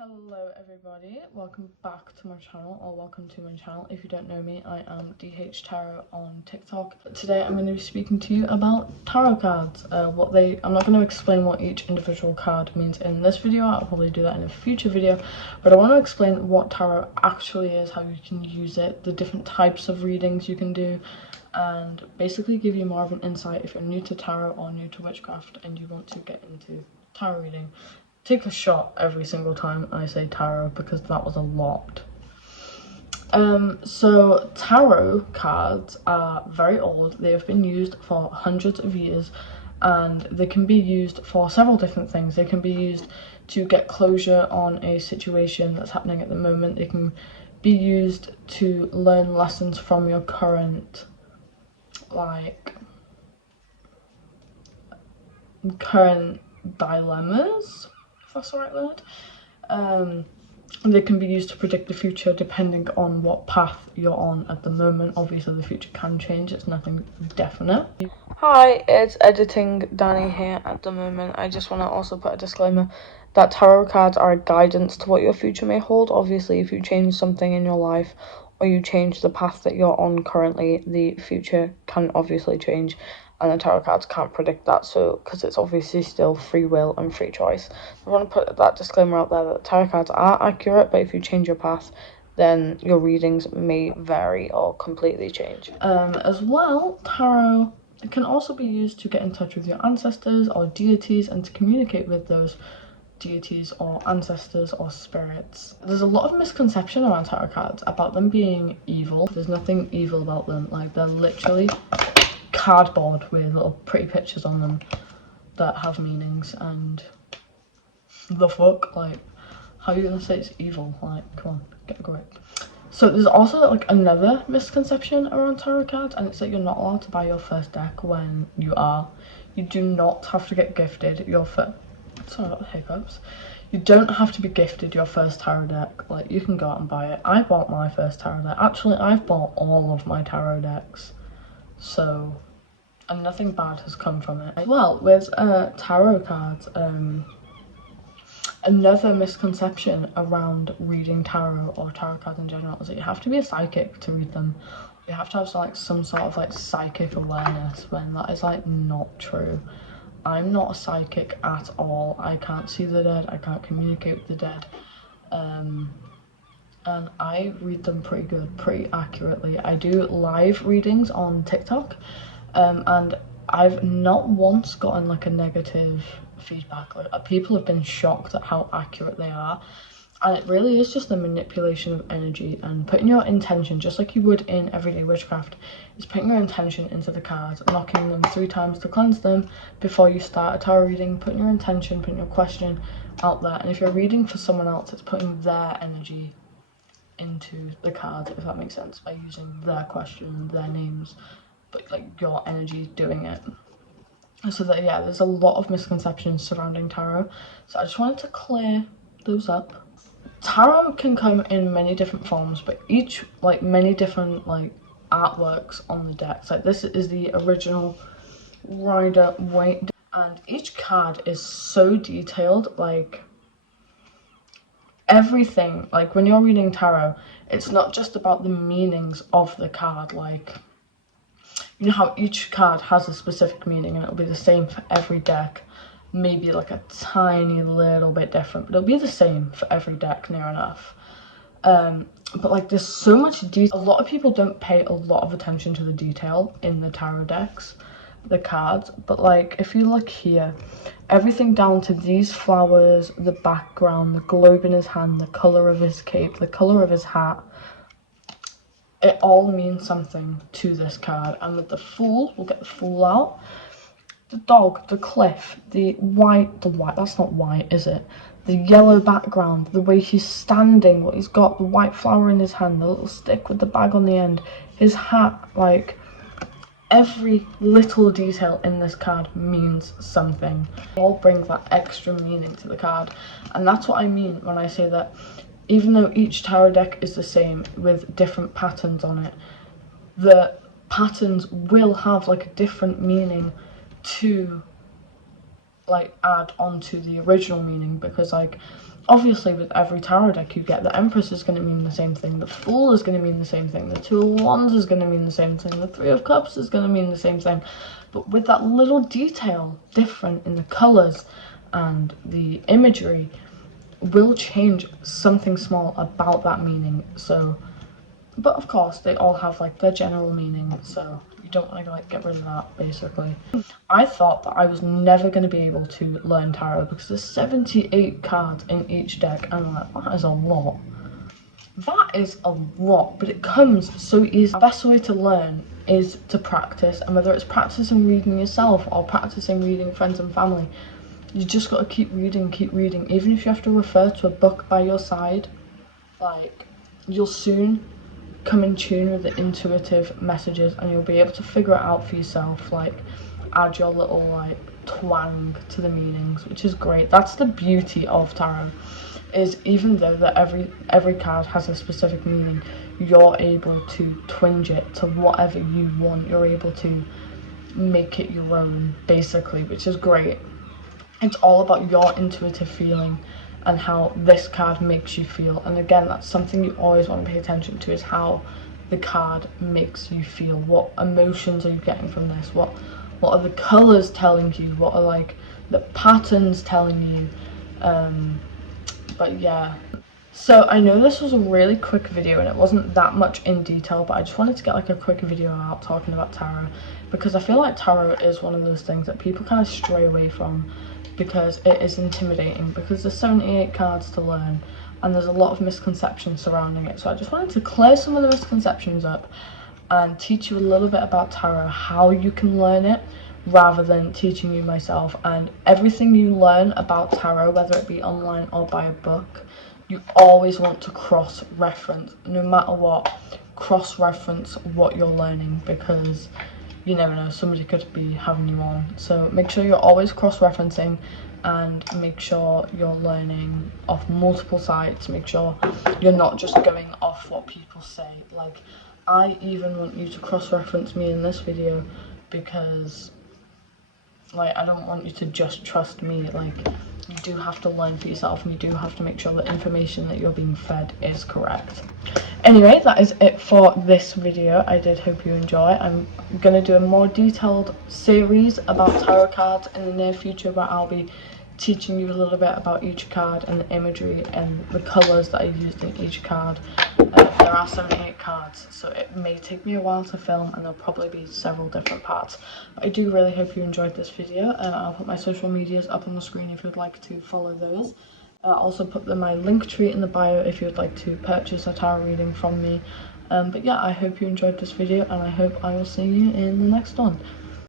Hello everybody, welcome back to my channel, or welcome to my channel. If you don't know me, I am DH Tarot on TikTok. Today I'm going to be speaking to you about tarot cards. I'm not going to explain what each individual card means in this video. I'll probably do that in a future video, but I want to explain what tarot actually is, how you can use it, the different types of readings you can do, and basically give you more of an insight if you're new to tarot or new to witchcraft and you want to get into tarot reading. Take a shot every single time I say tarot because that was a lot. So tarot cards are very old. They have been used for hundreds of years and they can be used for several different things. They can be used to get closure on a situation that's happening at the moment. They can be used to learn lessons from your current dilemmas, if that's the right word. They can be used to predict the future depending on what path you're on at the moment. Obviously the future can change, it's nothing definite. Hi, it's Editing Danny here at the moment. I just want to also put a disclaimer that tarot cards are a guidance to what your future may hold. Obviously if you change something in your life or you change the path that you're on currently, the future can obviously change, and the tarot cards can't predict that, so because it's obviously still free will and free choice. I want to put that disclaimer out there that tarot cards are accurate, but if you change your path, then your readings may vary or completely change. As well, tarot can also be used to get in touch with your ancestors or deities and to communicate with those deities or ancestors or spirits. There's a lot of misconception around tarot cards about them being evil. There's nothing evil about them. Like, they're literally cardboard with little pretty pictures on them that have meanings, and the fuck, like, how are you gonna say it's evil? Like, come on, get a grip. So there's also like another misconception around tarot cards, and it's that you're not allowed to buy your first deck when you are. You do not have to get gifted your first, sorry about the hiccups. You don't have to be gifted your first tarot deck. Like, you can go out and buy it. I bought my first tarot deck. Actually, I've bought all of my tarot decks. So, and nothing bad has come from it. Well, with tarot cards, another misconception around reading tarot or tarot cards in general is that you have to be a psychic to read them. You have to have some sort of like psychic awareness, when that is like not true. I'm not a psychic at all. I can't see the dead, I can't communicate with the dead, and I read them pretty good, pretty accurately. I do live readings on TikTok, and I've not once gotten like a negative feedback. Like, people have been shocked at how accurate they are, and it really is just the manipulation of energy and putting your intention, just like you would in everyday witchcraft, is putting your intention into the cards, knocking them 3 times to cleanse them before you start a tarot reading, putting your intention, putting your question out there. And if you're reading for someone else, it's putting their energy into the cards, if that makes sense, by using their question, their names, but like your energy doing it. So that, yeah, there's a lot of misconceptions surrounding tarot, so I just wanted to clear those up. Tarot can come in many different forms, but each, like, many different like artworks on the decks. Like, this is the original Rider-Waite, and each card is so detailed. Like, everything, like when you're reading tarot, it's not just about the meanings of the card. Like, you know how each card has a specific meaning and it'll be the same for every deck, maybe like a tiny little bit different, but it'll be the same for every deck near enough. But like, there's so much detail. A lot of people don't pay a lot of attention to the detail in the tarot decks, the cards, but like, if you look here, everything down to these flowers, the background, the globe in his hand, the colour of his cape, the colour of his hat, it all means something to this card. And with the Fool, we'll get the Fool out, the dog, the cliff, the white, that's not white, is it? The yellow background, the way he's standing, what he's got, the white flower in his hand, the little stick with the bag on the end, his hat, like, every little detail in this card means something. It all brings that extra meaning to the card, and that's what I mean when I say that even though each tarot deck is the same with different patterns on it, the patterns will have like a different meaning to like add on to the original meaning, because like obviously with every tarot deck you get, the Empress is going to mean the same thing, the Fool is going to mean the same thing, the Two of Wands is going to mean the same thing, the Three of Cups is going to mean the same thing, but with that little detail different in the colours and the imagery will change something small about that meaning. So, but of course they all have like their general meaning, so you don't want to like get rid of that basically. I thought that I was never going to be able to learn tarot because there's 78 cards in each deck, and I'm like, that is a lot. That is a lot, but it comes so easy. The best way to learn is to practice, and whether it's practicing reading yourself or practicing reading friends and family, you just got to keep reading, even if you have to refer to a book by your side. Like, you'll soon come in tune with the intuitive messages and you'll be able to figure it out for yourself, like add your little like twang to the meanings, which is great. That's the beauty of tarot, is even though that every card has a specific meaning, you're able to twinge it to whatever you want. You're able to make it your own basically, which is great. It's all about your intuitive feeling and how this card makes you feel. And again, that's something you always want to pay attention to, is how the card makes you feel. What emotions are you getting from this? What are the colours telling you? What are like the patterns telling you? But yeah. So I know this was a really quick video and it wasn't that much in detail, but I just wanted to get like a quick video out talking about tarot, because I feel like tarot is one of those things that people kind of stray away from because it is intimidating, because there's 78 cards to learn and there's a lot of misconceptions surrounding it. So I just wanted to clear some of the misconceptions up and teach you a little bit about tarot, how you can learn it, rather than teaching you myself. And everything you learn about tarot, whether it be online or by a book, you always want to cross-reference, no matter what. Cross-reference what you're learning, because you never know, somebody could be having you on. So make sure you're always cross-referencing and make sure you're learning off multiple sites. Make sure you're not just going off what people say. Like, I even want you to cross-reference me in this video, because like, I don't want you to just trust me. Like, you do have to learn for yourself, and you do have to make sure the information that you're being fed is correct. Anyway, that is it for this video. I did hope you enjoy. I'm going to do a more detailed series about tarot cards in the near future, where I'll be teaching you a little bit about each card and the imagery and the colours that I used in each card. There are 78 cards, so it may take me a while to film, and there'll probably be several different parts. But I do really hope you enjoyed this video, and I'll put my social medias up on the screen if you'd like to follow those. I'll also put my link tree in the bio if you'd like to purchase a tarot reading from me. But yeah, I hope you enjoyed this video, and I hope I will see you in the next one.